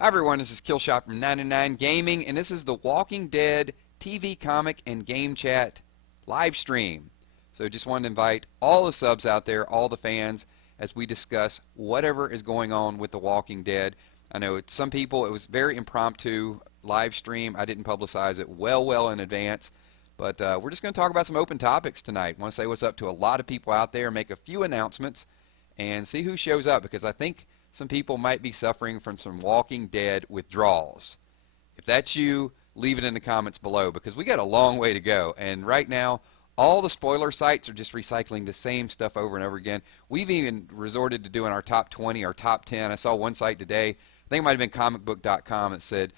Hi everyone, this is Kilzhot from 99 Gaming, and this is the Walking Dead TV comic and game chat live stream. So just wanted to invite all the subs out there, all the fans, as we discuss whatever is going on with the Walking Dead. I know some people, it was very impromptu live stream. I didn't publicize it well in advance, but we're just going to talk about some open topics tonight. I want to say what's up to a lot of people out there, make a few announcements, and see who shows up, because I think some people might be suffering from some Walking Dead withdrawals. If that's you, leave it in the comments below, because we got a long way to go. And right now, all the spoiler sites are just recycling the same stuff over and over again. We've even resorted to doing our top 20, our top 10. I saw one site today, I think it might have been comicbook.com, that said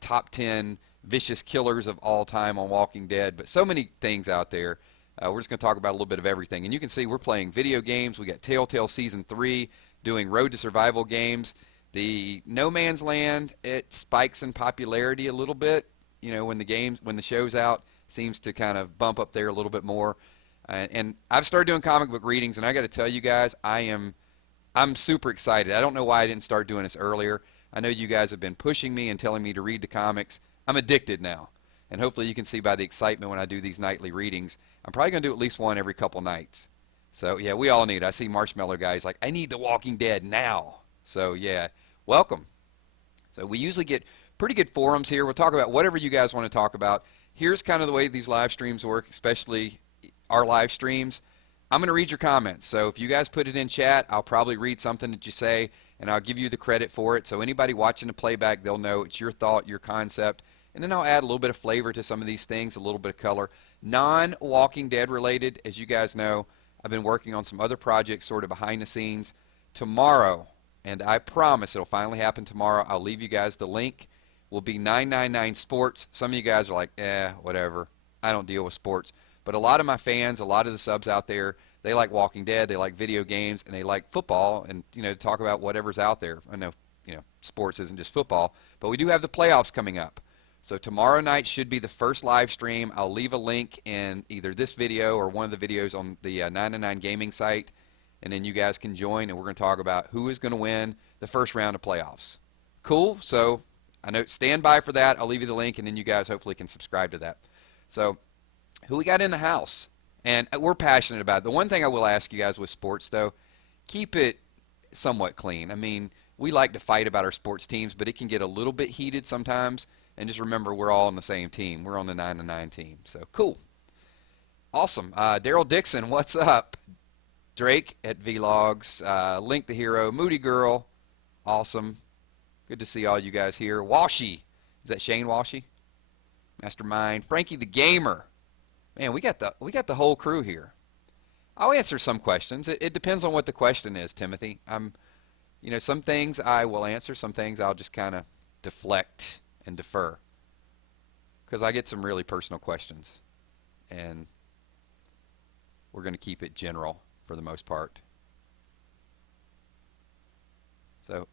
top 10 vicious killers of all time on Walking Dead. But so many things out there. We're just going to talk about a little bit of everything. And you can see we're playing video games. We got Telltale Season 3, doing Road to Survival games. The No Man's Land, it spikes in popularity a little bit. You know, when the show's out, seems to kind of bump up there a little bit more. And I've started doing comic book readings, and I got to tell you guys, I'm super excited. I don't know why I didn't start doing this earlier. I know you guys have been pushing me and telling me to read the comics. I'm addicted now. And hopefully you can see by the excitement when I do these nightly readings, I'm probably going to do at least one every couple nights. So, yeah, we all need it. I see Marshmallow Guy's like, I need The Walking Dead now. So, yeah, welcome. So we usually get pretty good forums here. We'll talk about whatever you guys want to talk about. Here's kind of the way these live streams work, especially our live streams. I'm going to read your comments. So if you guys put it in chat, I'll probably read something that you say, and I'll give you the credit for it. So anybody watching the playback, they'll know it's your thought, your concept. And then I'll add a little bit of flavor to some of these things, a little bit of color. Non-Walking Dead related, as you guys know, I've been working on some other projects sort of behind the scenes. Tomorrow, and I promise it'll finally happen tomorrow, I'll leave you guys the link, will be 999 Sports. Some of you guys are like, whatever. I don't deal with sports. But a lot of my fans, a lot of the subs out there, they like Walking Dead, they like video games, and they like football, and, you know, talk about whatever's out there. I know, you know, sports isn't just football, but we do have the playoffs coming up. So tomorrow night should be the first live stream. I'll leave a link in either this video or one of the videos on the 99 Gaming site, and then you guys can join, and we're going to talk about who is going to win the first round of playoffs. Cool? So I know, stand by for that. I'll leave you the link, and then you guys hopefully can subscribe to that. So who we got in the house? And we're passionate about it. The one thing I will ask you guys with sports, though, keep it somewhat clean. I mean, we like to fight about our sports teams, but it can get a little bit heated sometimes. And just remember, we're all on the same team. We're on the 9-9 team. So, cool. Awesome. Daryl Dixon, what's up? Drake at Vlogs. Link the Hero. Moody Girl. Awesome. Good to see all you guys here. Washy. Is that Shane Washy? Mastermind. Frankie the Gamer. Man, we got the whole crew here. I'll answer some questions. It depends on what the question is, Timothy. You know, some things I will answer. Some things I'll just kind of deflect and defer, because I get some really personal questions, and we're going to keep it general for the most part. So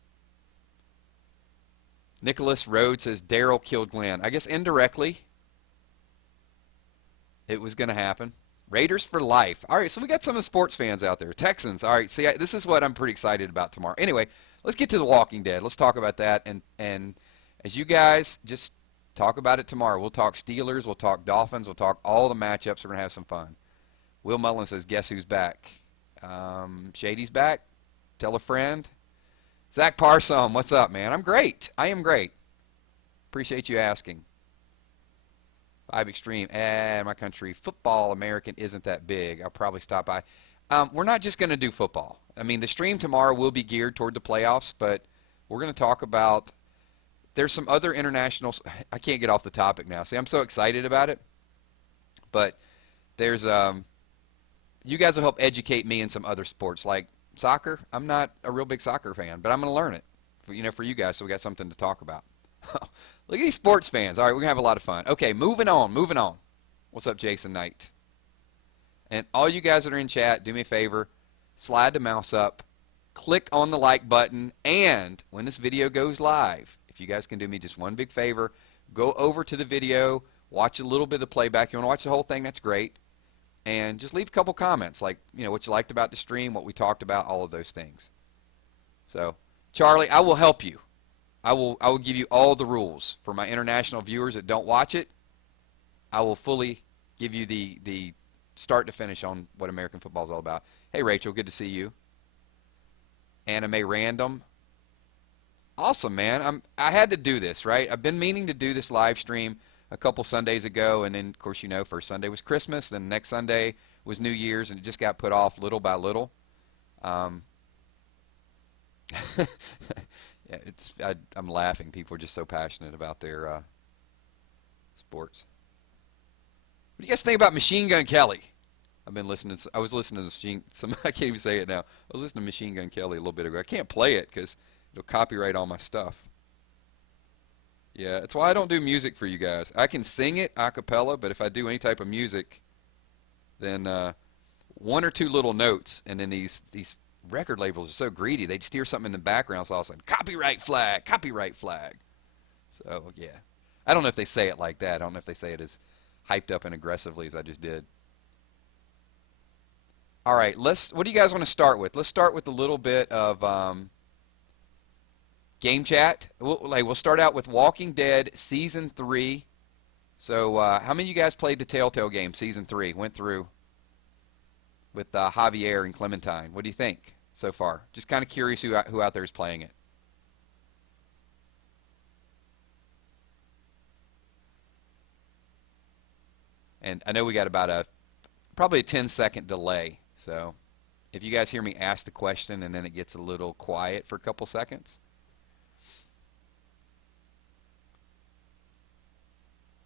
Nicholas Rhodes says Daryl killed Glenn. I guess indirectly it was going to happen. Raiders for life. All right, so we got some of the sports fans out there. Texans. All right, see, this is what I'm pretty excited about tomorrow. Anyway, let's get to The Walking Dead. Let's talk about that, and as you guys just talk about it tomorrow. We'll talk Steelers, we'll talk Dolphins, we'll talk all the matchups. We're going to have some fun. Will Mullen says, guess who's back? Shady's back. Tell a friend. Zach Parsom, what's up, man? I'm great. I am great. Appreciate you asking. 5 Extreme. My country, football American isn't that big. I'll probably stop by. We're not just going to do football. I mean, the stream tomorrow will be geared toward the playoffs, but we're going to talk about, there's some other international, I can't get off the topic now. See, I'm so excited about it. But there's, you guys will help educate me in some other sports, like soccer. I'm not a real big soccer fan, but I'm going to learn it, you know, for you guys, so we got something to talk about. Look at these sports fans. All right, we're going to have a lot of fun. Okay, moving on. What's up, Jason Knight? And all you guys that are in chat, do me a favor, slide the mouse up, click on the like button, and when this video goes live, if you guys can do me just one big favor, go over to the video, watch a little bit of the playback. You want to watch the whole thing, that's great. And just leave a couple comments, like, you know, what you liked about the stream, what we talked about, all of those things. So, Charlie, I will help you. I will give you all the rules for my international viewers that don't watch it. I will fully give you the start to finish on what American football is all about. Hey Rachel, good to see you. Anime Random. Awesome, man. I had to do this, right? I've been meaning to do this live stream a couple Sundays ago, and then of course first Sunday was Christmas, then next Sunday was New Year's, and it just got put off little by little. Um, yeah, I'm laughing. People are just so passionate about their sports. What do you guys think about Machine Gun Kelly? I've been listening. I was listening to I can't even say it now. I was listening to Machine Gun Kelly a little bit ago. I can't play it because it'll copyright all my stuff. Yeah, that's why I don't do music for you guys. I can sing it a cappella, but if I do any type of music, then one or two little notes, and then these record labels are so greedy. They just hear something in the background, so all of a sudden, copyright flag, copyright flag. So, yeah. I don't know if they say it like that. I don't know if they say it as hyped up and aggressively as I just did. All right, what do you guys want to start with? Let's start with a little bit of game chat. We'll start out with Walking Dead Season 3. So, how many of you guys played the Telltale game, Season 3? Went through with Javier and Clementine. What do you think so far? Just kind of curious who out there is playing it. And I know we got about probably a 10-second delay. So if you guys hear me ask the question and then it gets a little quiet for a couple seconds,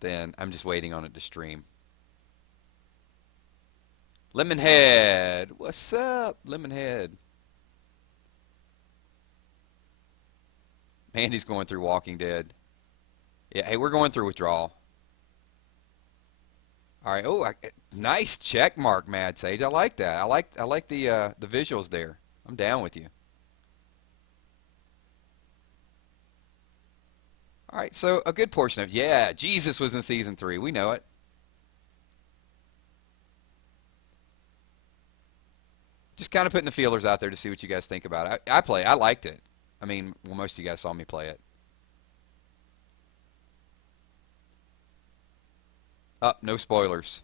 then I'm just waiting on it to stream. Lemonhead, what's up, Lemonhead? Mandy's going through Walking Dead. Yeah, hey, we're going through withdrawal. All right. Oh, nice check mark, Mad Sage. I like that. I like the visuals there. I'm down with you. All right. So a good portion of Jesus was in Season 3. We know it. Just kind of putting the feelers out there to see what you guys think about it. I liked it. I mean, well, most of you guys saw me play it. No spoilers.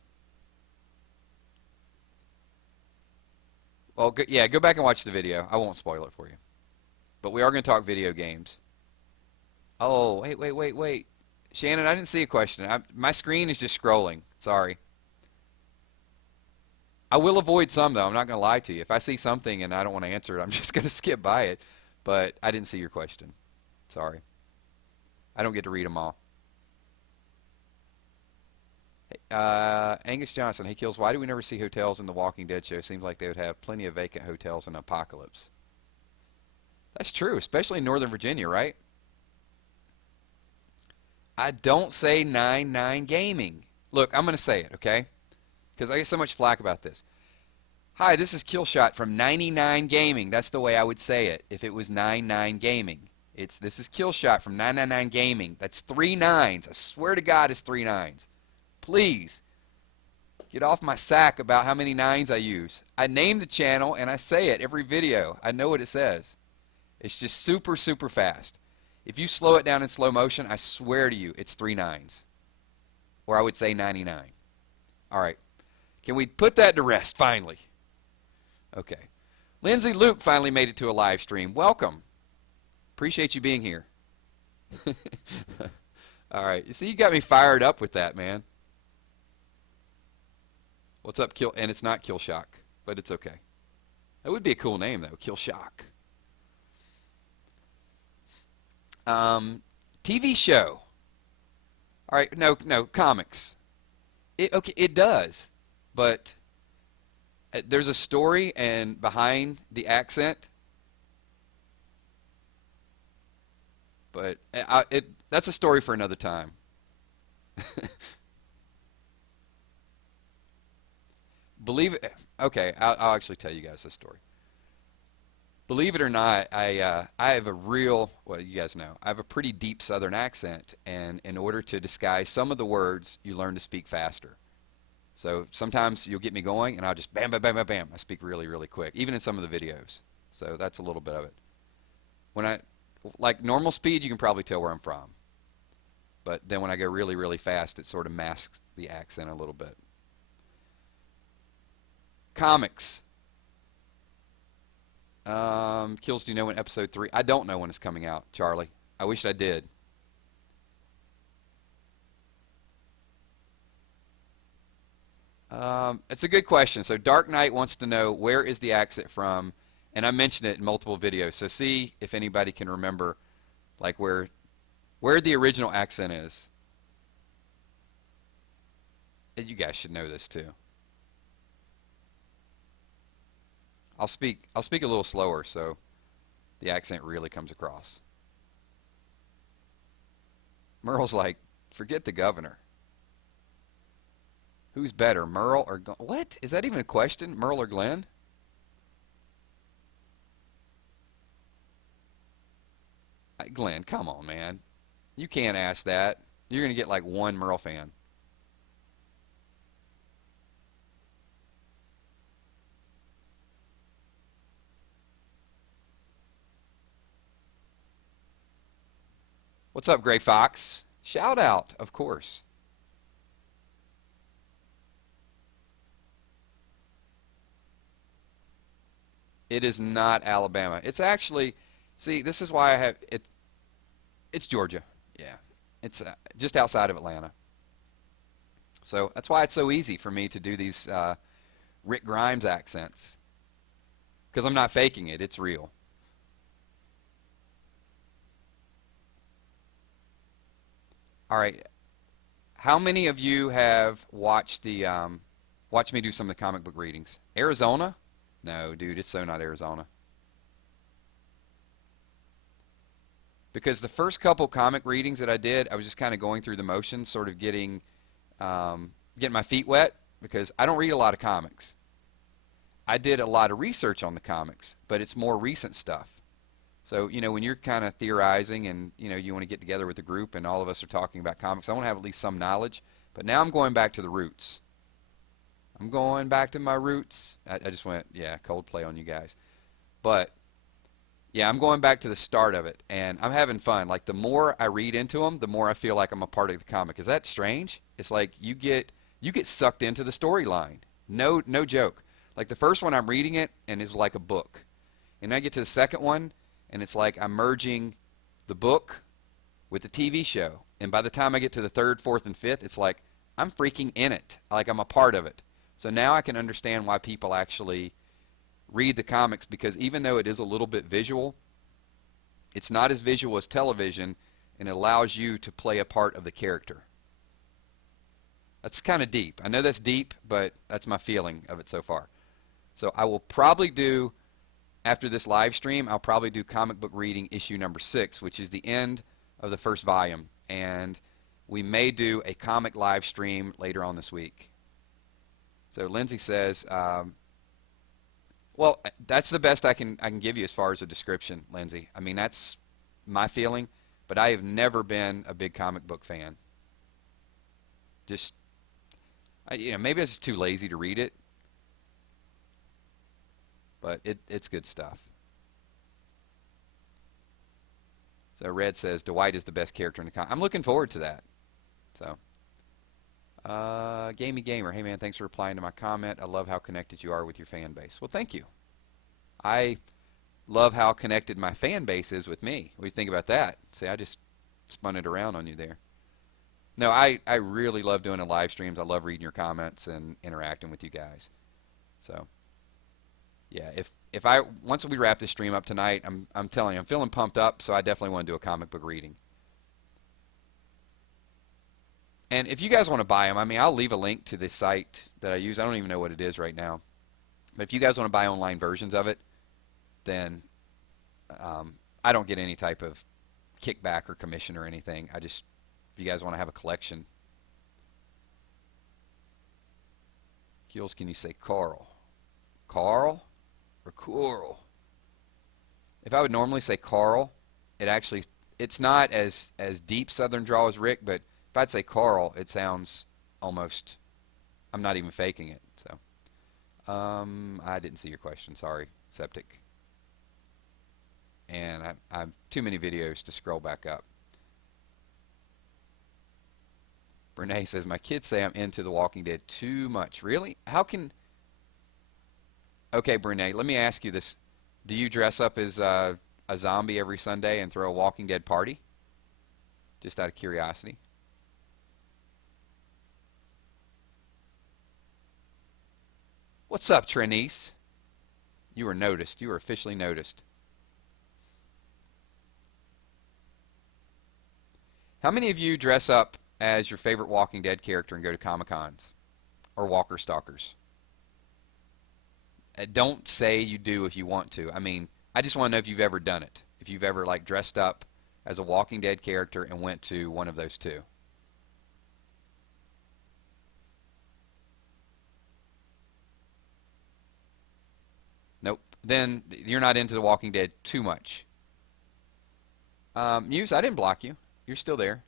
Well, go back and watch the video. I won't spoil it for you. But we are going to talk video games. Oh, wait. Shannon, I didn't see a question. My screen is just scrolling. Sorry. I will avoid some, though. I'm not going to lie to you. If I see something and I don't want to answer it, I'm just going to skip by it. But I didn't see your question. Sorry. I don't get to read them all. Angus Johnson, hey Kills, why do we never see hotels in the Walking Dead show? Seems like they would have plenty of vacant hotels in Apocalypse. That's true, especially in Northern Virginia, right? I don't say 99 Gaming. Look, I'm going to say it, okay? Because I get so much flack about this. Hi, this is Kilzhot from 99 Gaming. That's the way I would say it if it was 99 Gaming. This is Kilzhot from 999 Gaming. That's 3 nines. I swear to God it's 3 nines. Please, get off my sack about how many nines I use. I name the channel and I say it every video. I know what it says. It's just super, super fast. If you slow it down in slow motion, I swear to you, it's 3 nines. Or I would say 99. All right. Can we put that to rest, finally? Okay. Lindsay Luke finally made it to a live stream. Welcome. Appreciate you being here. All right. You see, you got me fired up with that, man. What's up, And it's not Killshock, but it's okay. That would be a cool name, though, Killshock. TV show. All right, no, comics. Okay, it does, but there's a story and behind the accent. But that's a story for another time. Believe it. Okay, I'll actually tell you guys this story. Believe it or not, I have a real, well, you guys know, I have a pretty deep Southern accent, and in order to disguise some of the words, you learn to speak faster. So sometimes you'll get me going, and I'll just bam, bam, bam, bam, bam. I speak really, really quick, even in some of the videos. So that's a little bit of it. Like normal speed, you can probably tell where I'm from. But then when I go really, really fast, it sort of masks the accent a little bit. Comics. Kills, do you know when episode 3? I don't know when it's coming out, Charlie. I wish I did. It's a good question. So Dark Knight wants to know where is the accent from, and I mentioned it in multiple videos. So see if anybody can remember, like where the original accent is. And you guys should know this too. I'll speak a little slower so the accent really comes across. Merle's like, forget the governor. Who's better, Merle or Glenn? What? Is that even a question? Merle or Glenn? Glenn, come on, man. You can't ask that. You're going to get like one Merle fan. What's up, Gray Fox? Shout out, of course. It is not Alabama. It's actually, see, this is why I have it. It's Georgia. Yeah, it's just outside of Atlanta. So that's why it's so easy for me to do these Rick Grimes accents because I'm not faking it. It's real. All right. How many of you have watched the watched me do some of the comic book readings? Arizona? No, dude, it's so not Arizona. Because the first couple comic readings that I did, I was just kind of going through the motions, sort of getting my feet wet because I don't read a lot of comics. I did a lot of research on the comics, but it's more recent stuff. So, when you're kind of theorizing and, you want to get together with the group and all of us are talking about comics, I want to have at least some knowledge. But now I'm going back to the roots. I'm going back to my roots. I just went, yeah, Coldplay on you guys. But yeah, I'm going back to the start of it, and I'm having fun. Like the more I read into them, the more I feel like I'm a part of the comic. Is that strange? It's like you get sucked into the storyline. No joke. Like the first one, I'm reading it, and it's like a book. And I get to the second one, and it's like I'm merging the book with the TV show. And by the time I get to the third, fourth, and fifth, it's like I'm freaking in it. Like I'm a part of it. So now I can understand why people actually read the comics because even though it is a little bit visual, it's not as visual as television and it allows you to play a part of the character. That's kind of deep. I know that's deep, but that's my feeling of it so far. So I will probably do, after this live stream, I'll probably do comic book reading issue number 6, which is the end of the first volume. And we may do a comic live stream later on this week. So Lindsay says, well, that's the best I can give you as far as a description, Lindsay. I mean, that's my feeling, but I have never been a big comic book fan. Just, maybe I was just too lazy to read it, but it's good stuff. So Red says Dwight is the best character in the comic. I'm looking forward to that. So. Gamey Gamer, hey man, thanks for replying to my comment. I love how connected you are with your fan base. Well, thank you. I love how connected my fan base is with me. What do you think about that? See, I just spun it around on you there. No, I really love doing the live streams. I love reading your comments and interacting with you guys. So, yeah, if I once we wrap this stream up tonight, I'm telling you, I'm feeling pumped up. So I definitely want to do a comic book reading. And if you guys want to buy them, I mean, I'll leave a link to the site that I use. I don't even know what it is right now. But if you guys want to buy online versions of it, then I don't get any type of kickback or commission or anything. If you guys want to have a collection. Gills, can you say Carl? Carl or Coral? If I would normally say Carl, it's not as deep Southern drawl as Rick, but if I'd say Carl, it sounds almost, I'm not even faking it. So, I didn't see your question. Sorry, Septic. and I have too many videos to scroll back up. Brene says, my kids say I'm into The Walking Dead too much. Really? How can... Okay, Brene, let me ask you this. Do you dress up as a zombie every Sunday and throw a Walking Dead party? Just out of curiosity. What's up, Trinice? You were noticed. You were officially noticed. How many of you dress up as your favorite Walking Dead character and go to Comic-Cons? Or Walker Stalkers? Don't say you do if you want to. I mean, I just want to know if you've ever done it. If you've ever, like, dressed up as a Walking Dead character and went to one of those two. Nope. Then you're not into The Walking Dead too much. Muse, I didn't block you. You're still there.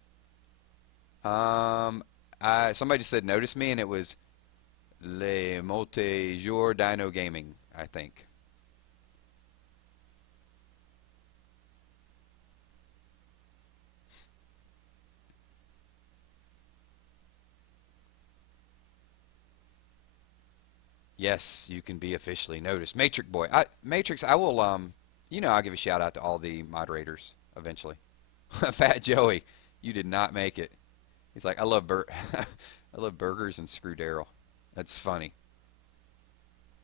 Somebody just said notice me, and it was Le Molte Jour Dino Gaming, I think. Yes, you can be officially noticed. Matrix Boy. Matrix, I will, I'll give a shout out to all the moderators eventually. Fat Joey, you did not make it. He's like, I love I love burgers and screw Daryl. That's funny.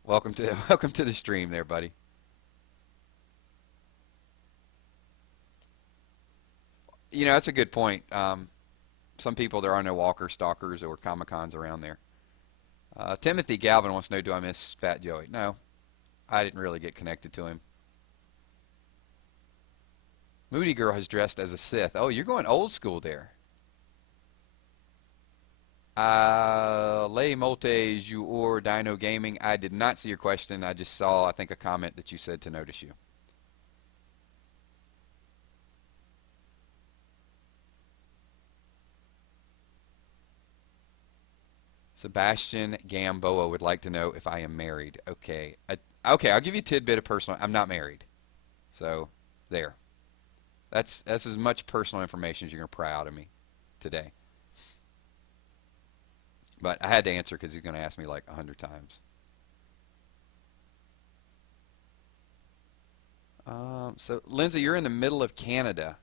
Welcome to welcome to the stream there, buddy. That's a good point. Some people, there are no Walker Stalkers or Comic Cons around there. Timothy Galvin wants to know, do I miss Fat Joey? No, I didn't really get connected to him. Moody Girl has dressed as a Sith. Oh, you're going old school there. Les Molte Jour Dino Gaming. I did not see your question. I just saw, I think, a comment that you said to notice you. Sebastian Gamboa would like to know if I am married. Okay. Okay, I'll give you a tidbit of personal. I'm not married. So, there. That's as much personal information as you're going to pry out of me today. But I had to answer because he's going to ask me like 100 times. So, Lindsay, you're in the middle of Canada.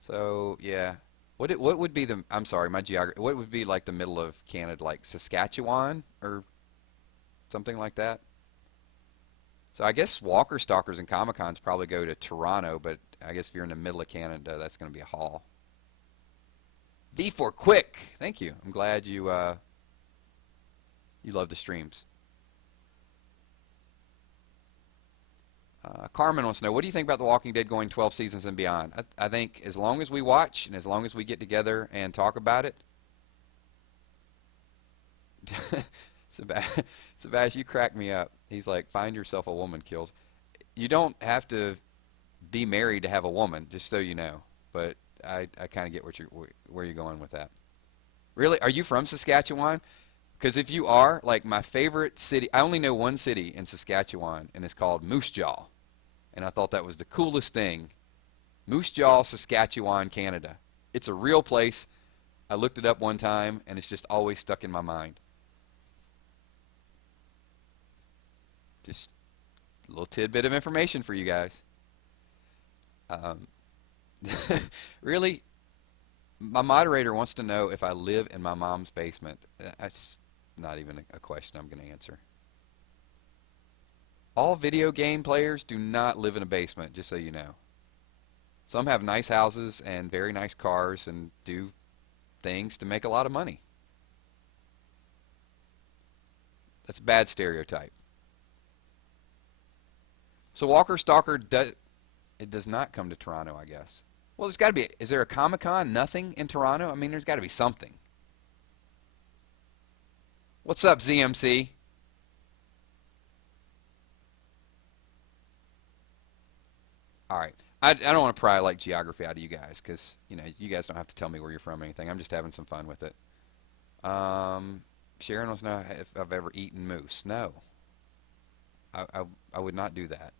So, yeah. What would be the, I'm sorry, my geography, what would be like the middle of Canada, like Saskatchewan or something like that? So I guess Walker Stalkers and Comic Cons probably go to Toronto, but I guess if you're in the middle of Canada, that's going to be a haul. V for quick. Thank you. I'm glad you love the streams. Carmen wants to know, what do you think about The Walking Dead going 12 seasons and beyond? I think as long as we watch and as long as we get together and talk about it. Sebastian, you crack me up. He's like, find yourself a woman, Kills. You don't have to be married to have a woman, just so you know. But I kind of get where you're going with that. Really? Are you from Saskatchewan? Because if you are, like my favorite city, I only know one city in Saskatchewan, and it's called Moose Jaw. And I thought that was the coolest thing. Moose Jaw, Saskatchewan, Canada. It's a real place. I looked it up one time, and it's just always stuck in my mind. Just a little tidbit of information for you guys. Um, really, my moderator wants to know if I live in my mom's basement. That's not even a question I'm going to answer. All video game players do not live in a basement, just so you know. Some have nice houses and very nice cars and do things to make a lot of money. That's a bad stereotype. So Walker Stalker does not come to Toronto, I guess. Well, there's got to be. Is there a Comic-Con? Nothing in Toronto? I mean, there's got to be something. What's up, ZMC? All right. I don't want to pry like geography out of you guys because, you guys don't have to tell me where you're from or anything. I'm just having some fun with it. Sharon wants to know if I've ever eaten moose. No. I would not do that.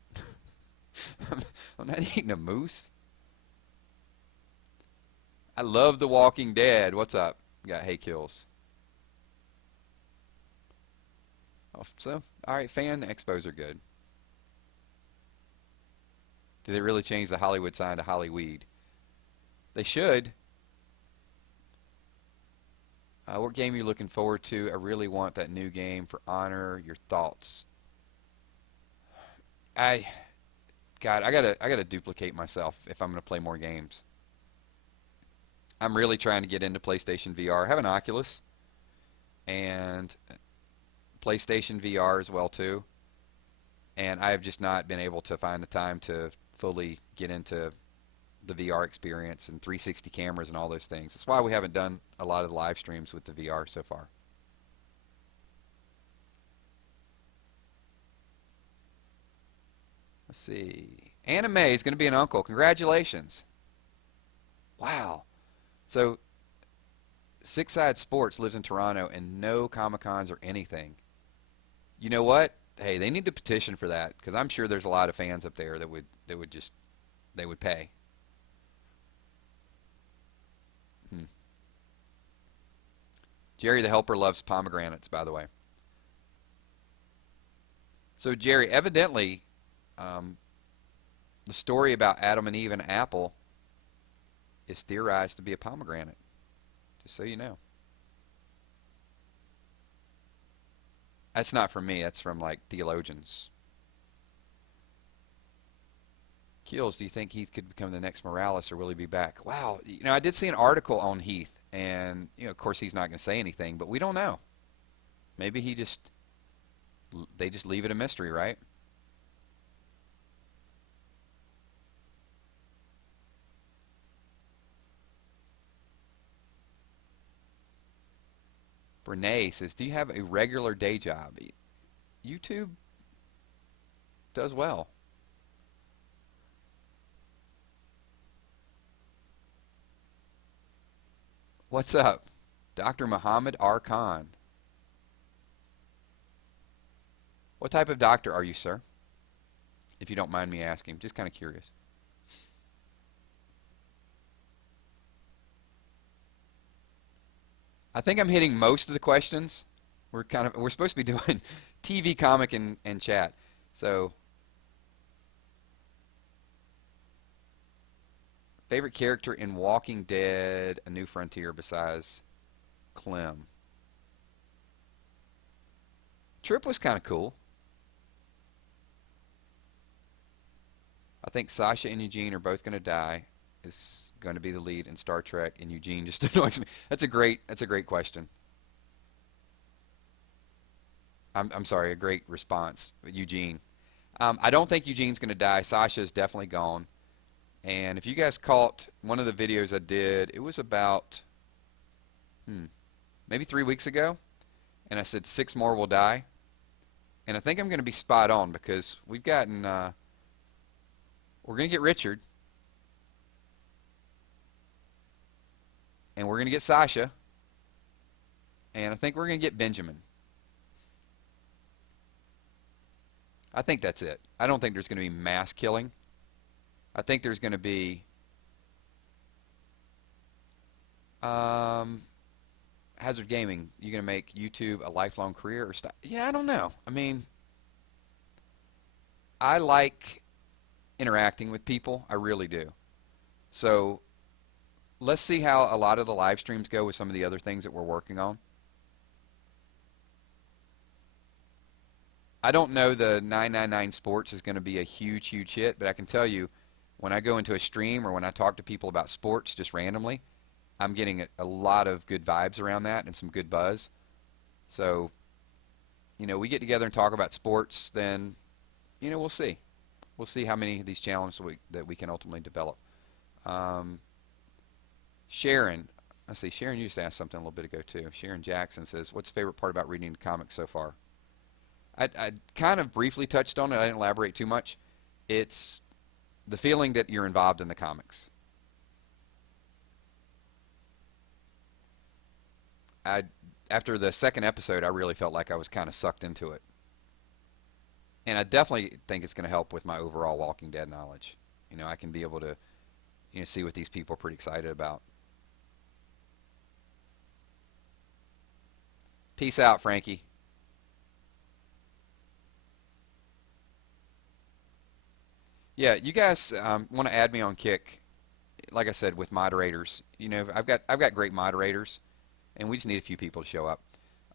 I'm not eating a moose. I love The Walking Dead. What's up? Got Hey Kills. Oh, so, all right, fan expos are good. Did they really change the Hollywood sign to Hollyweed? They should. What game are you looking forward to? I really want that new game for Honor. Your thoughts? I, God, I gotta duplicate myself if I'm gonna play more games. I'm really trying to get into PlayStation VR. I have an Oculus and PlayStation VR as well too, and I have just not been able to find the time to fully get into the VR experience and 360 cameras and all those things. That's why we haven't done a lot of the live streams with the VR so far. Let's see. Anime is going to be an uncle. Congratulations. Wow. So, Six Side Sports lives in Toronto and no Comic Cons or anything. You know what? Hey, they need to petition for that because I'm sure there's a lot of fans up there that would just they would pay. Hmm. Jerry the Helper loves pomegranates, by the way. So Jerry, evidently, um, the story about Adam and Eve and apple is theorized to be a pomegranate. Just so you know. That's not from me. That's from like theologians. Keels, do you think Heath could become the next Morales, or will he be back? Wow, I did see an article on Heath, and of course, he's not going to say anything, but we don't know. Maybe they just leave it a mystery, right? Brene says, "Do you have a regular day job?" YouTube does well. What's up, Dr. Muhammad R. Khan? What type of doctor are you, sir? If you don't mind me asking, just kind of curious. I think I'm hitting most of the questions. We're supposed to be doing TV, comic, and chat. So, favorite character in Walking Dead: A New Frontier besides Clem? Trip was kind of cool. I think Sasha and Eugene are both going to die. Is going to be the lead in Star Trek, and Eugene just annoys me. That's a great question. I'm sorry, a great response, Eugene. I don't think Eugene's going to die. Sasha is definitely gone. And if you guys caught one of the videos I did, it was about hmm, maybe 3 weeks ago, and I said six more will die. And I think I'm going to be spot on because we're going to get Richard, and we're going to get Sasha, and I think we're going to get Benjamin. I think that's it. I don't think there's going to be mass killing. I think there's going to be um, Hazard Gaming. You going to make YouTube a lifelong career or stop? Yeah, I don't know. I mean, I like interacting with people. I really do. So let's see how a lot of the live streams go with some of the other things that we're working on. I don't know the 999 Sports is going to be a huge, huge hit, but I can tell you when I go into a stream or when I talk to people about sports just randomly, I'm getting a lot of good vibes around that and some good buzz. So, we get together and talk about sports, then, we'll see. We'll see how many of these challenges that we can ultimately develop. Um, Sharon, I see Sharon, you just asked something a little bit ago too. Sharon Jackson says, "What's the favorite part about reading the comics so far?" I kind of briefly touched on it. I didn't elaborate too much. It's the feeling that you're involved in the comics. I After the second episode, I really felt like I was kind of sucked into it. And I definitely think it's going to help with my overall Walking Dead knowledge. I can be able to see what these people are pretty excited about. Peace out, Frankie. Yeah, you guys want to add me on Kick, like I said, with moderators. I've got great moderators, and we just need a few people to show up.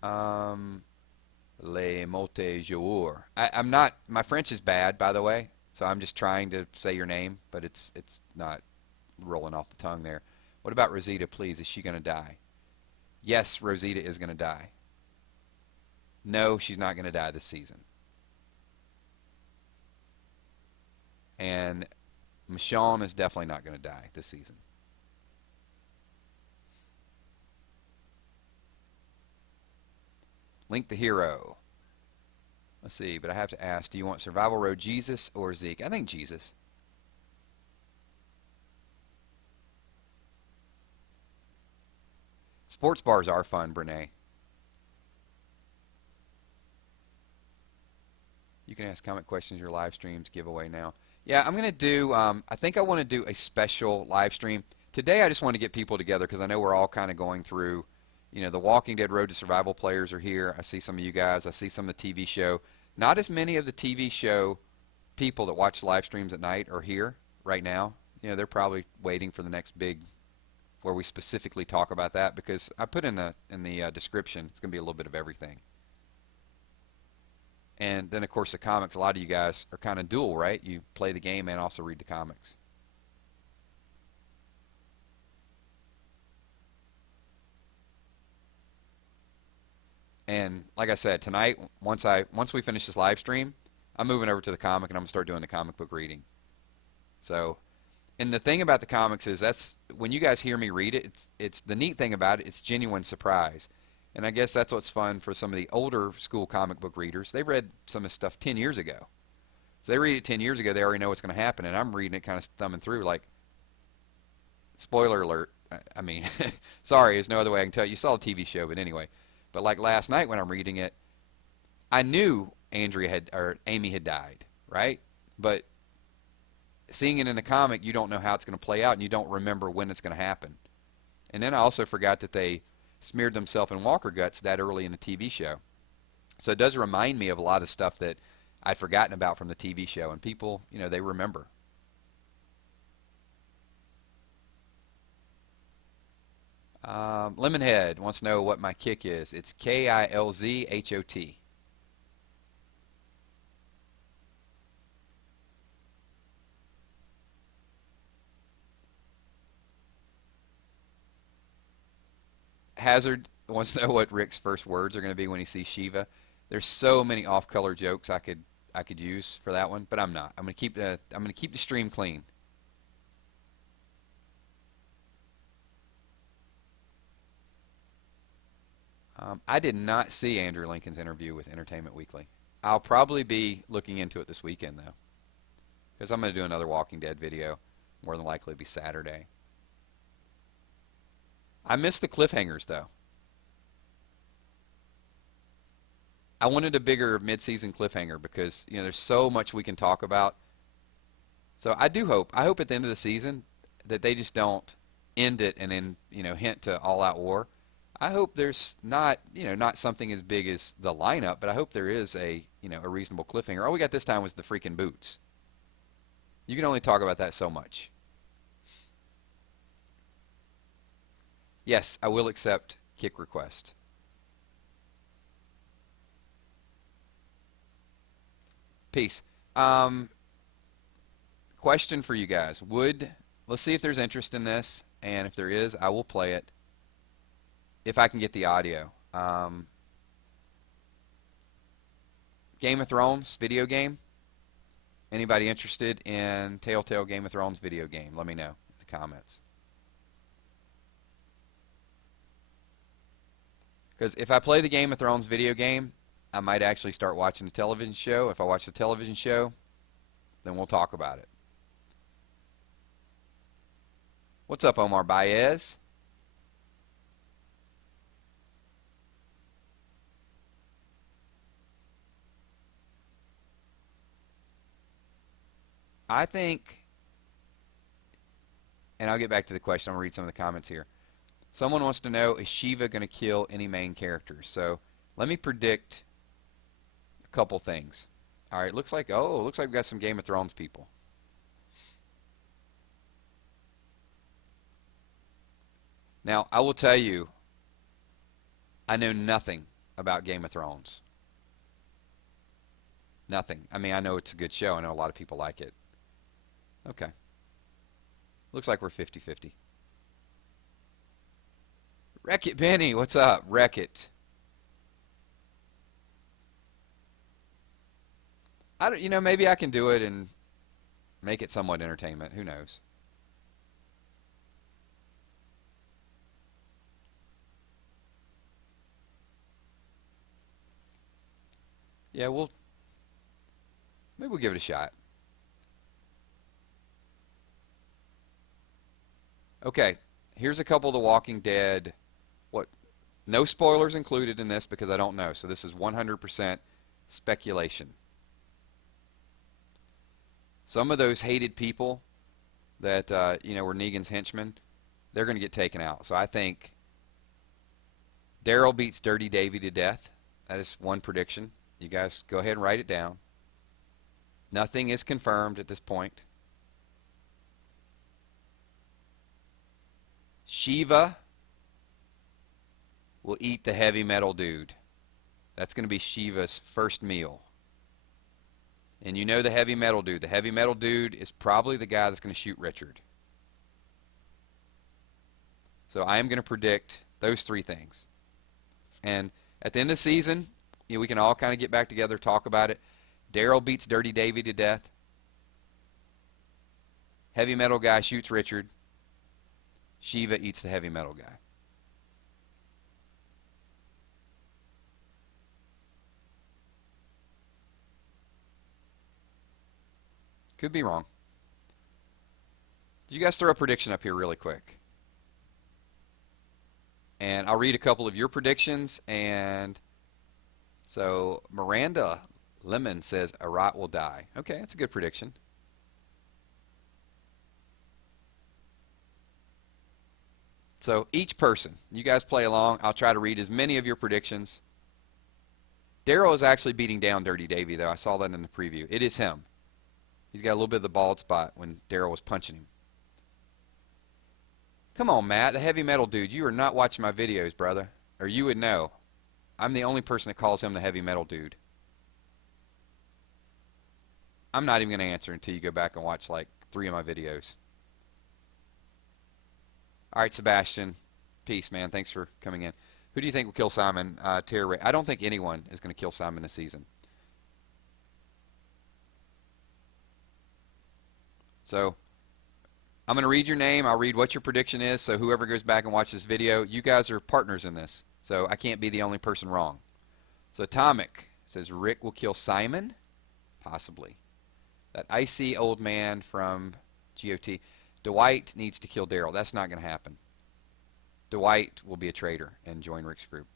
Um, Les Multijours. I'm not. My French is bad, by the way, so I'm just trying to say your name, but it's not rolling off the tongue there. What about Rosita? Please, is she gonna die? Yes, Rosita is gonna die. No, she's not gonna die this season. And Michonne is definitely not gonna die this season. Link the hero. Let's see, but I have to ask, do you want Survival Road Jesus or Zeke? I think Jesus. Sports bars are fun, Brene. You can ask comment questions in your live streams giveaway now. Yeah, I'm going to do, I think I want to do a special live stream. Today I just want to get people together because I know we're all kind of going through, the Walking Dead Road to Survival players are here. I see some of you guys. I see some of the TV show. Not as many of the TV show people that watch live streams at night are here right now. They're probably waiting for the next big where we specifically talk about that because I put in the description. It's going to be a little bit of everything. And then, of course, the comics, a lot of you guys are kind of dual, right? You play the game and also read the comics. And like I said, tonight, once we finish this live stream, I'm moving over to the comic and I'm going to start doing the comic book reading. So, and the thing about the comics is that's when you guys hear me read it, it's the neat thing about it, it's genuine surprise. And I guess that's what's fun for some of the older school comic book readers. They read some of this stuff 10 years ago. So they read it 10 years ago, they already know what's going to happen. And I'm reading it kind of thumbing through like, spoiler alert. I mean, sorry, there's no other way I can tell you. You saw the TV show, but anyway. But like last night when I'm reading it, I knew Amy had died, right? But seeing it in the comic, you don't know how it's going to play out, and you don't remember when it's going to happen. And then I also forgot that they smeared themselves in Walker guts that early in the TV show. So it does remind me of a lot of stuff that I'd forgotten about from the TV show, and people, they remember. Lemonhead wants to know what my kick is. It's Kilzhot. Hazard wants to know what Rick's first words are going to be when he sees Shiva. There's so many off-color jokes I could use for that one, but I'm not. I'm going to keep the stream clean. I did not see Andrew Lincoln's interview with Entertainment Weekly. I'll probably be looking into it this weekend though, because I'm going to do another Walking Dead video. More than likely it'll be Saturday. I missed the cliffhangers though. I wanted a bigger mid-season cliffhanger because there's so much we can talk about. So I hope at the end of the season that they just don't end it and then hint to all-out war. I hope there's not something as big as the lineup, but I hope there is a reasonable cliffhanger. All we got this time was the freaking boots. You can only talk about that so much. Yes, I will accept kick request. Peace. Question for you guys. Let's see if there's interest in this, and if there is, I will play it if I can get the audio. Game of Thrones video game. Anybody interested in Telltale Game of Thrones video game? Let me know in the comments. Because if I play the Game of Thrones video game, I might actually start watching the television show. If I watch the television show, then we'll talk about it. What's up, Omar Baez? I think, and I'll get back to the question. I'm going to read some of the comments here. Someone wants to know, is Shiva going to kill any main characters? So let me predict a couple things. All right, looks like we've got some Game of Thrones people. Now, I will tell you, I know nothing about Game of Thrones. Nothing. I mean, I know it's a good show. I know a lot of people like it. Okay. Looks like we're 50-50. Wreck-It Benny, what's up? Wreck-It. I don't, maybe I can do it and make it somewhat entertainment. Who knows? Yeah, maybe we'll give it a shot. Okay, here's a couple of The Walking Dead. No spoilers included in this because I don't know. So this is 100% speculation. Some of those hated people that were Negan's henchmen, they're going to get taken out. So I think Daryl beats Dirty Davy to death. That is one prediction. You guys go ahead and write it down. Nothing is confirmed at this point. Shiva will eat the heavy metal dude. That's going to be Shiva's first meal. And you know the heavy metal dude. The heavy metal dude is probably the guy that's going to shoot Richard. So I am going to predict those three things. And at the end of the season, we can all kind of get back together, talk about it. Daryl beats Dirty Davy to death. Heavy metal guy shoots Richard. Shiva eats the heavy metal guy. Could be wrong. You guys throw a prediction up here really quick. And I'll read a couple of your predictions. And so Miranda Lemon says Arat will die. Okay, that's a good prediction. So each person, you guys play along. I'll try to read as many of your predictions. Daryl is actually beating down Dirty Davy, though. I saw that in the preview. It is him. He's got a little bit of the bald spot when Daryl was punching him. Come on, Matt, the heavy metal dude. You are not watching my videos, brother. Or you would know. I'm the only person that calls him the heavy metal dude. I'm not even going to answer until you go back and watch like 3 of my videos. All right, Sebastian. Peace, man. Thanks for coming in. Who do you think will kill Simon? Terry. I don't think anyone is going to kill Simon this season. So I'm going to read your name. I'll read what your prediction is. So whoever goes back and watches this video, you guys are partners in this. So I can't be the only person wrong. So Atomic says Rick will kill Simon. Possibly. That icy old man from GOT. Dwight needs to kill Daryl. That's not going to happen. Dwight will be a traitor and join Rick's group.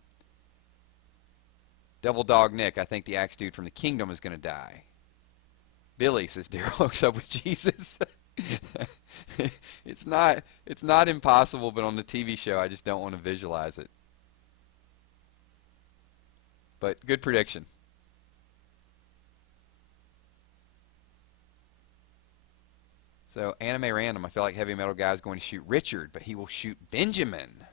Devil Dog Nick, I think the axe dude from the kingdom is going to die. Billy says Daryl hooks up with Jesus. It's not impossible, but on the TV show I just don't want to visualize it. But good prediction. So Anime Random, I feel like Heavy Metal Guy is going to shoot Richard, but he will shoot Benjamin.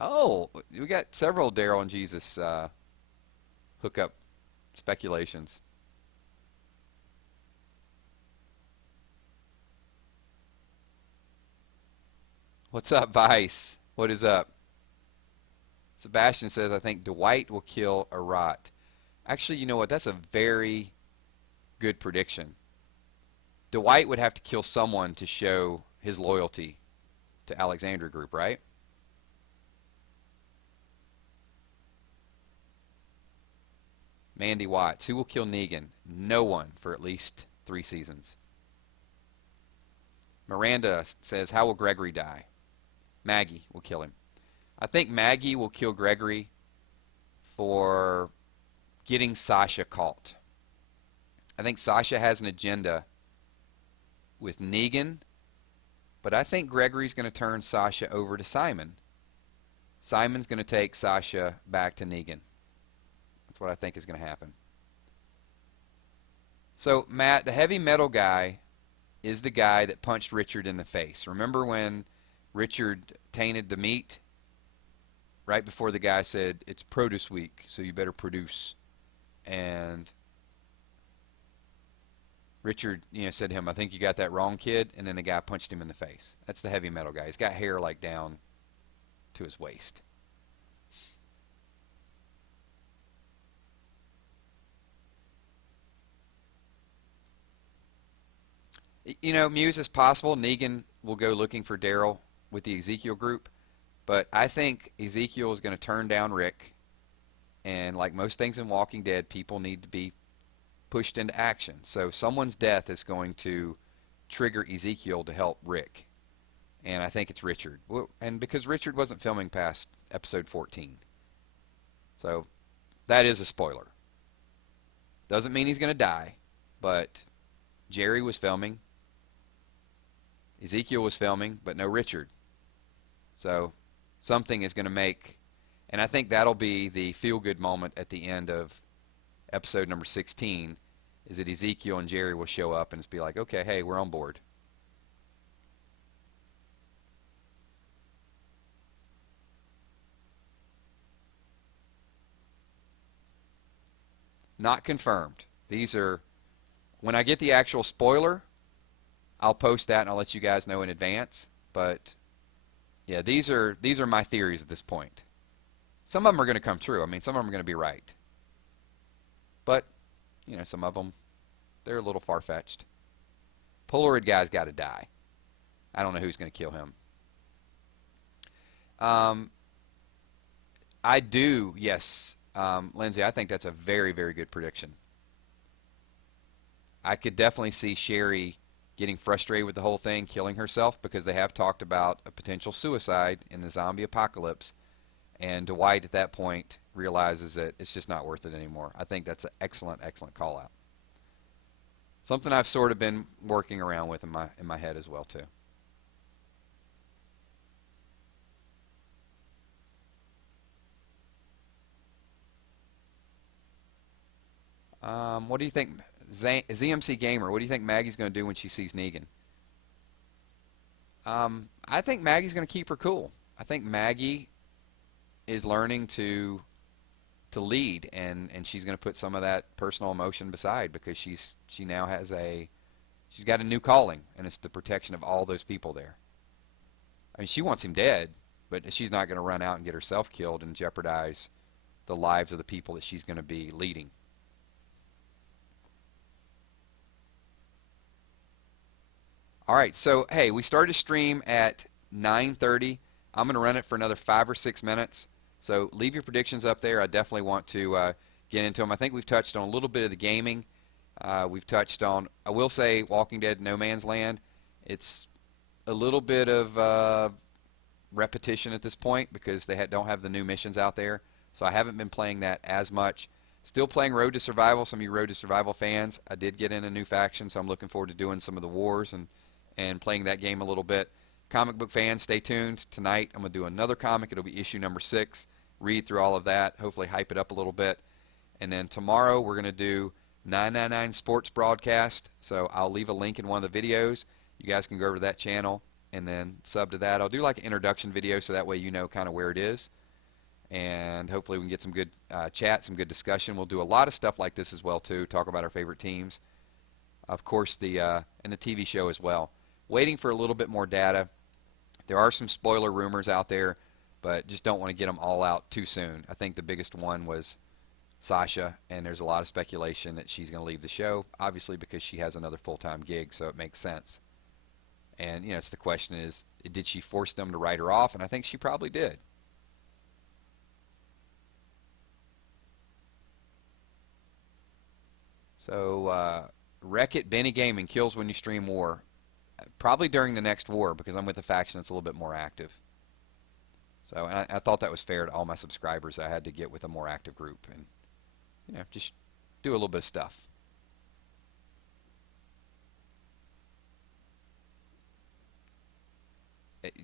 Oh, we got several Daryl and Jesus hookup speculations. What's up, Vice? What is up? Sebastian says, I think Dwight will kill Arat. Actually, you know what? That's a very good prediction. Dwight would have to kill someone to show his loyalty to Alexandria Group, right? Mandy Watts. Who will kill Negan? No one for at least 3 seasons. Miranda says, how will Gregory die? Maggie will kill him. I think Maggie will kill Gregory for getting Sasha caught. I think Sasha has an agenda with Negan, but I think Gregory's going to turn Sasha over to Simon. Simon's going to take Sasha back to Negan. That's what I think is going to happen. So, Matt, the heavy metal guy is the guy that punched Richard in the face. Remember when Richard tainted the meat? Right before the guy said, it's produce week, so you better produce. And Richard, said to him, I think you got that wrong, kid. And then the guy punched him in the face. That's the heavy metal guy. He's got hair like down to his waist. Muse, is possible Negan will go looking for Daryl with the Ezekiel group, but I think Ezekiel is going to turn down Rick, and like most things in Walking Dead, people need to be pushed into action. So someone's death is going to trigger Ezekiel to help Rick, and I think it's Richard. And because Richard wasn't filming past episode 14. So that is a spoiler. Doesn't mean he's going to die, but Jerry was filming. Ezekiel was filming, but no Richard. So something is going to make, and I think that'll be the feel-good moment at the end of episode number 16, is that Ezekiel and Jerry will show up and it's be like, okay, hey, we're on board. Not confirmed. These are, when I get the actual spoiler, I'll post that and I'll let you guys know in advance. But yeah, these are my theories at this point. Some of them are going to come true. I mean, some of them are going to be right. But, some of them, they're a little far-fetched. Polaroid guy's got to die. I don't know who's going to kill him. I do, yes, Lindsay, I think that's a very, very good prediction. I could definitely see Sherry getting frustrated with the whole thing, killing herself, because they have talked about a potential suicide in the zombie apocalypse, and Dwight at that point realizes that it's just not worth it anymore. I think that's an excellent, excellent call out. Something I've sort of been working around with in my head as well too. What do you think, ZMC Gamer? What do you think Maggie's going to do when she sees Negan? I think Maggie's going to keep her cool. I think Maggie is learning to lead, and she's going to put some of that personal emotion beside, because she now has she's got a new calling, and it's the protection of all those people there. I mean, she wants him dead, but she's not going to run out and get herself killed and jeopardize the lives of the people that she's going to be leading. All right, so hey, we started a stream at 9:30. I'm going to run it for another 5 or 6 minutes. So leave your predictions up there. I definitely want to get into them. I think we've touched on a little bit of the gaming. We've touched on, I will say, Walking Dead No Man's Land. It's a little bit of repetition at this point because they don't have the new missions out there. So I haven't been playing that as much. Still playing Road to Survival. Some of you Road to Survival fans. I did get in a new faction, so I'm looking forward to doing some of the wars and playing that game a little bit. Comic book fans, stay tuned. Tonight I'm going to do another comic. It'll be issue number 6. Read through all of that, hopefully hype it up a little bit. And then tomorrow we're going to do 999 Sports Broadcast. So I'll leave a link in one of the videos. You guys can go over to that channel and then sub to that. I'll do like an introduction video so that way you know kind of where it is. And hopefully we can get some good chat, some good discussion. We'll do a lot of stuff like this as well too, talk about our favorite teams. Of course, and the TV show as well. Waiting for a little bit more data. There are some spoiler rumors out there, but just don't want to get them all out too soon. I think the biggest one was Sasha, and there's a lot of speculation that she's going to leave the show, obviously because she has another full-time gig, so it makes sense. And, it's the question is, did she force them to write her off? And I think she probably did. So, Wreck-It, Benny Gaming, kills when you stream war. Probably during the next war, because I'm with a faction that's a little bit more active. So, and I thought that was fair to all my subscribers. I had to get with a more active group and, just do a little bit of stuff.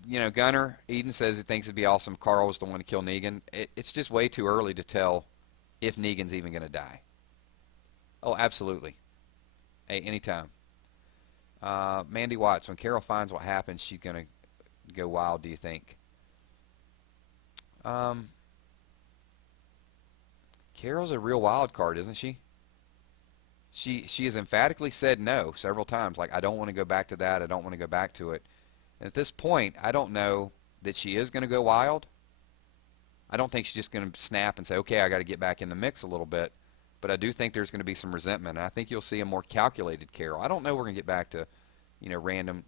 Gunner Eden says he thinks it'd be awesome if Carl was the one to kill Negan. It's just way too early to tell if Negan's even going to die. Oh, absolutely. Hey, anytime. Mandy Watts, when Carol finds what happens, she's going to go wild, do you think? Carol's a real wild card, isn't she? She has emphatically said no several times. Like, I don't want to go back to that. I don't want to go back to it. And at this point, I don't know that she is going to go wild. I don't think she's just going to snap and say, okay, I got to get back in the mix a little bit. But I do think there's going to be some resentment. And I think you'll see a more calculated Carol. I don't know we're going to get back to, random,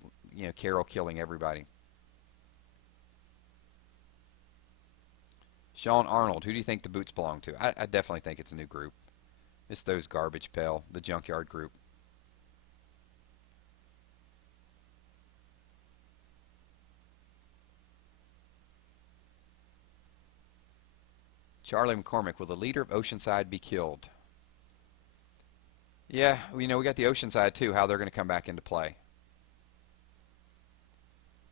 Carol killing everybody. Sean Arnold, who do you think the boots belong to? I definitely think it's a new group. It's those Garbage Pail, the Junkyard Group. Charlie McCormick, will the leader of Oceanside be killed? Yeah, we got the Oceanside too, how they're going to come back into play.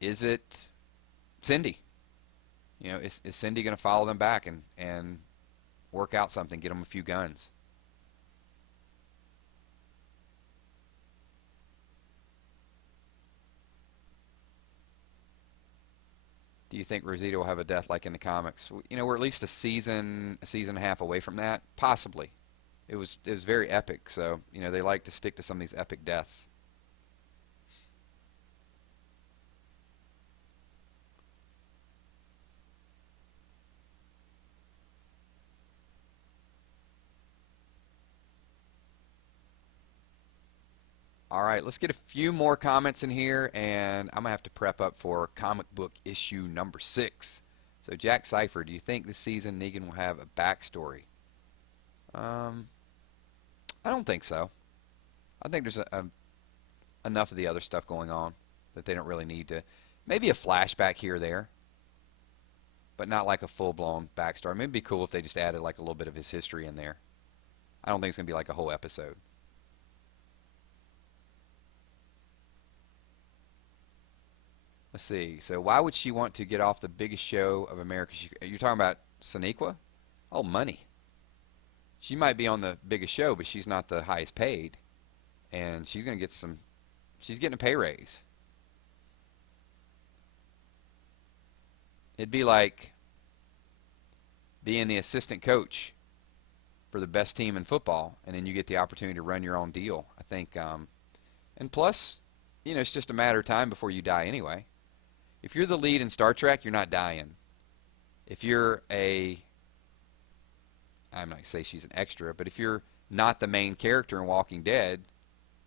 Is it Cindy? Is Cindy going to follow them back and work out something, get them a few guns? Do you think Rosita will have a death like in the comics? We're at least a season and a half away from that. Possibly. It was very epic, so they like to stick to some of these epic deaths. All right, let's get a few more comments in here, and I'm going to have to prep up for comic book issue number 6. So, Jack Cipher, do you think this season Negan will have a backstory? I don't think so. I think there's enough of the other stuff going on that they don't really need to. Maybe a flashback here or there, but not like a full-blown backstory. Maybe it'd be cool if they just added like a little bit of his history in there. I don't think it's going to be like a whole episode. Let's see. So why would she want to get off the biggest show of America? You're talking about Sonequa? Oh, money. She might be on the biggest show, but she's not the highest paid. And she's going to get she's getting a pay raise. It'd be like being the assistant coach for the best team in football, and then you get the opportunity to run your own deal. I think, and plus, it's just a matter of time before you die anyway. If you're the lead in Star Trek, you're not dying. If you're I'm not going to say she's an extra, but if you're not the main character in Walking Dead,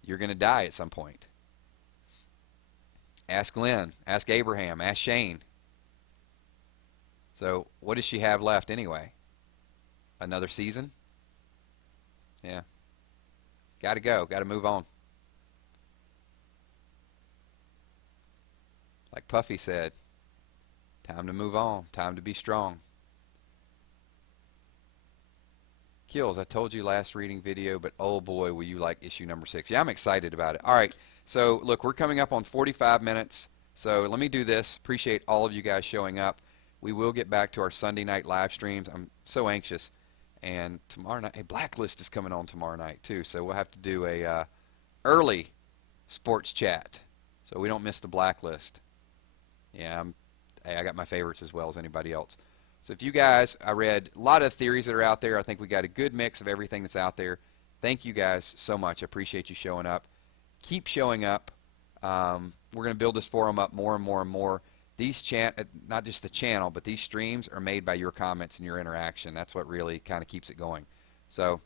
you're going to die at some point. Ask Lynn, ask Abraham, ask Shane. So what does she have left anyway? Another season? Yeah. Got to go. Got to move on. Like Puffy said, time to move on. Time to be strong. Kills, I told you last reading video, but oh boy, will you like issue number 6. Yeah, I'm excited about it. All right, so look, we're coming up on 45 minutes. So let me do this. Appreciate all of you guys showing up. We will get back to our Sunday night live streams. I'm so anxious. And tomorrow night, a Blacklist is coming on tomorrow night too. So we'll have to do a early sports chat so we don't miss the Blacklist. Yeah, I got my favorites as well as anybody else. So if you guys, I read a lot of theories that are out there. I think we got a good mix of everything that's out there. Thank you guys so much. I appreciate you showing up. Keep showing up. We're going to build this forum up more and more and more. These not just the channel, but these streams are made by your comments and your interaction. That's what really kind of keeps it going. So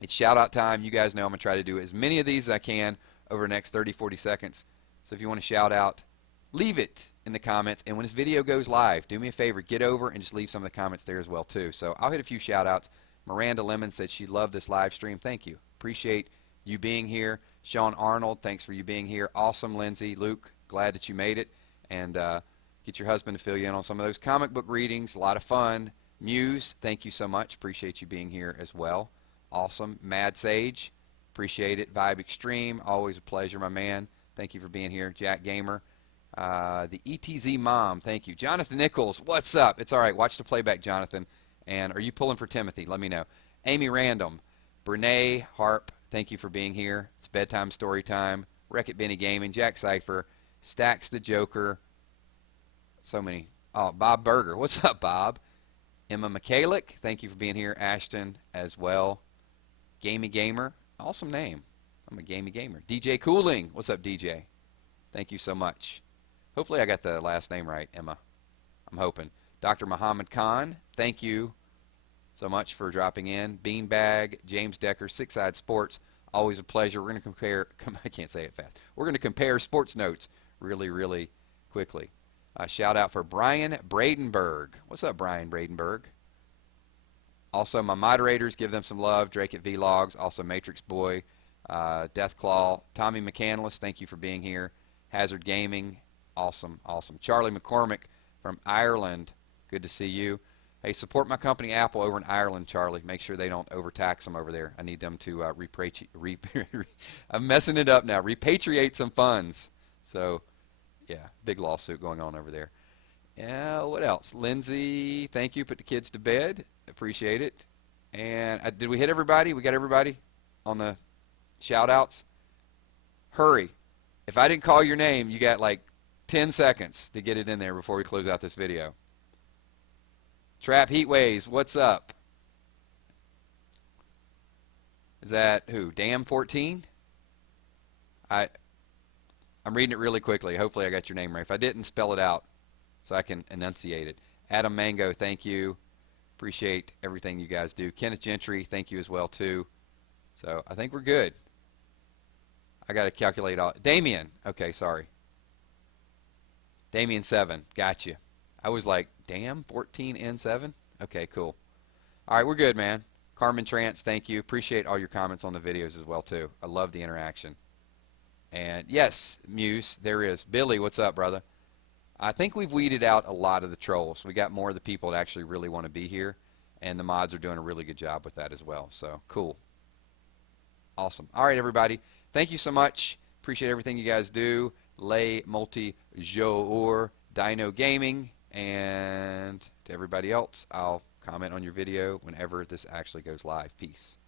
it's shout out time. You guys know I'm going to try to do as many of these as I can over the next 30, 40 seconds. So if you want to shout out, leave it in the comments. And when this video goes live, do me a favor, get over and just leave some of the comments there as well too. So I'll hit a few shout outs. Miranda Lemon said she loved this live stream. Thank you. Appreciate you being here. Sean Arnold, thanks for you being here. Awesome, Lindsay. Luke, glad that you made it. And get your husband to fill you in on some of those comic book readings. A lot of fun. Muse, thank you so much. Appreciate you being here as well. Awesome. Mad Sage, appreciate it. Vibe Extreme, always a pleasure, my man. Thank you for being here. Jack Gamer, The ETZ Mom, thank you. Jonathan Nichols, what's up? It's all right. Watch the playback, Jonathan. And are you pulling for Timothy? Let me know. Amy Random, Brene Harp, thank you for being here. It's bedtime story time. Wreck-It Benny Gaming, Jack Cypher, Stacks the Joker. So many. Oh, Bob Berger. What's up, Bob? Emma Michalik, thank you for being here. Ashton as well. Gamey Gamer, awesome name. I'm a gamey gamer. DJ Cooling, what's up, DJ? Thank you so much. Hopefully I got the last name right, Emma. I'm hoping. Dr. Muhammad Khan, thank you so much for dropping in. Beanbag, James Decker, Six Side Sports, always a pleasure. We're going to compare, I can't say it fast. We're going to compare sports notes really, really quickly. Shout out for Brian Bradenberg. What's up, Brian Bradenberg? Also, my moderators, give them some love. Drake at Vlogs, also Matrix Boy, Deathclaw, Tommy McCandless, thank you for being here. Hazard Gaming, awesome, awesome. Charlie McCormick from Ireland, good to see you. Hey, support my company Apple over in Ireland, Charlie. Make sure they don't overtax them over there. I need them to I'm messing it up now. Repatriate some funds. So, yeah, big lawsuit going on over there. Yeah, what else? Lindsay, thank you. Put the kids to bed. Appreciate it. And did we hit everybody? We got everybody on the shout-outs? Hurry. If I didn't call your name, you got like 10 seconds to get it in there before we close out this video. Trap Heatwaves, what's up? Is that who? Dam 14? I'm reading it really quickly. Hopefully I got your name right. If I didn't, spell it out so I can enunciate it. Adam Mango, thank you. Appreciate everything you guys do. Kenneth Gentry, thank you as well too. So I think we're good. I got to calculate all. Damien, okay, sorry. Damien 7, got you. I was like, damn, 14N7? Okay, cool. All right, we're good, man. Carmen Trance, thank you. Appreciate all your comments on the videos as well too. I love the interaction. And yes, Muse, there is. Billy, what's up, brother? I think we've weeded out a lot of the trolls. We got more of the people that actually really want to be here, and the mods are doing a really good job with that as well. So, cool. Awesome. All right, everybody. Thank you so much. Appreciate everything you guys do. Les Multi-Joueurs, Dino Gaming, and to everybody else, I'll comment on your video whenever this actually goes live. Peace.